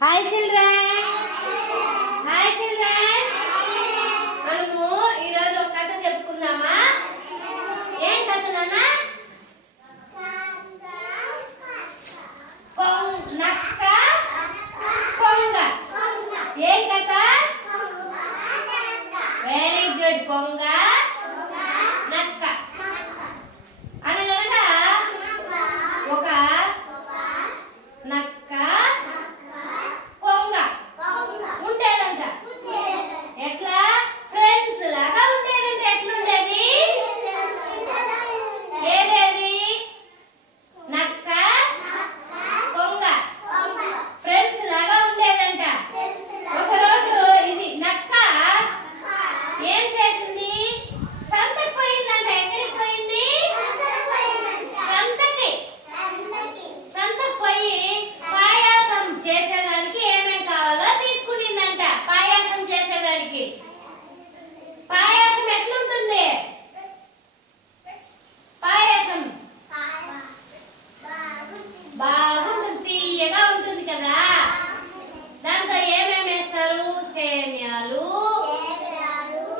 Hi children hi children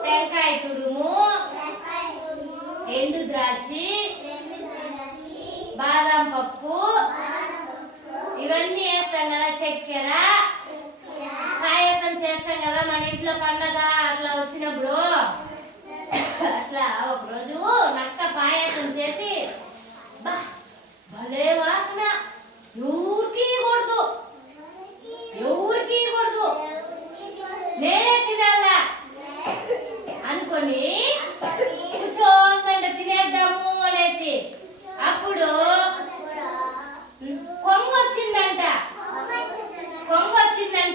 టెంకాయ తురుము ఎండు ద్రాక్షి బాదం పప్పు ఇవన్నీ వేస్తాం కదా చక్కెర. పాయసం చేస్తాం కదా మన ఇంట్లో పండగ అట్లా వచ్చినప్పుడు. అట్లా ఒక రోజు నక్క పాయసం చేసి బా భలే వాసన.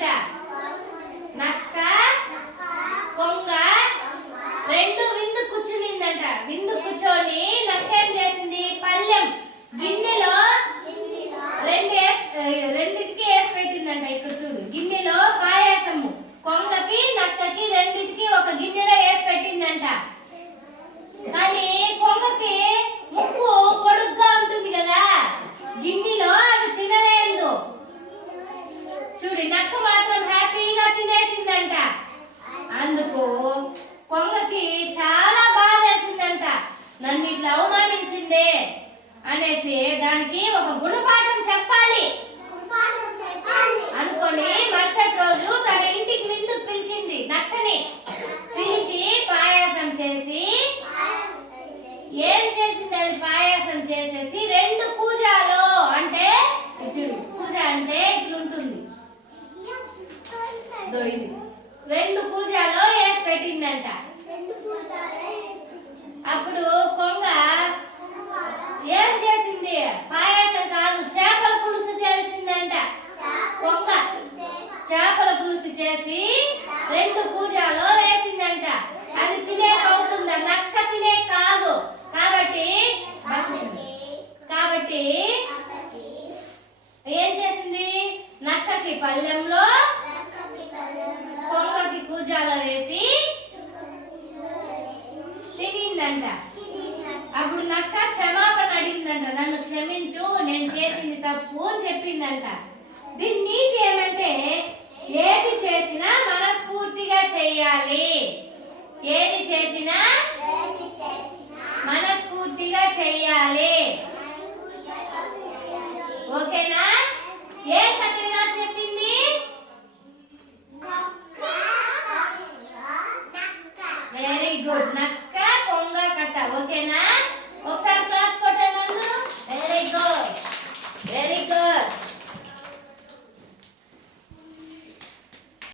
vida. అనేసి దానికి ఒక గుణపాఠం చెప్పాలి. అనుకొని మరుసటి రోజు తన ఇంటికి విందుకు పిలిచింది నక్కని. పిలిచి పాయాసం చేసి ఏం చేసింది అది పాయాసం చేసేసి రెండు పూజలు అంటే పూజ అంటే ఇట్లుంటుంది. రెండు పూజలు వేసి పెట్టిందంట అప్పుడు కొంగ ఏం చేసింది పాయాసం కాదు చేపల పులుసు చేసిందంట కొంగ చేపల పులుసు చేసి రెండు పూజలు వేసిందంట అది తినే అవుతుందా నక్క తినే కాదు కాబట్టి కాబట్టి ఏం చేసింది నక్కకి పళ్ళెంలో కొంగకి కూజాలో వేసి తినిందంట. అప్పుడు నక్క క్షమాపణ అడిగిందంట నన్ను క్షమించు నేను చేసింది తప్పు చెప్పిందంట. దీని నీతి ఏమంటే ఏది చేసినా మనస్ఫూర్తిగా చెయ్యాలి ఏది చేసినా మనస్ఫూర్తిగా చెయ్యాలి Good.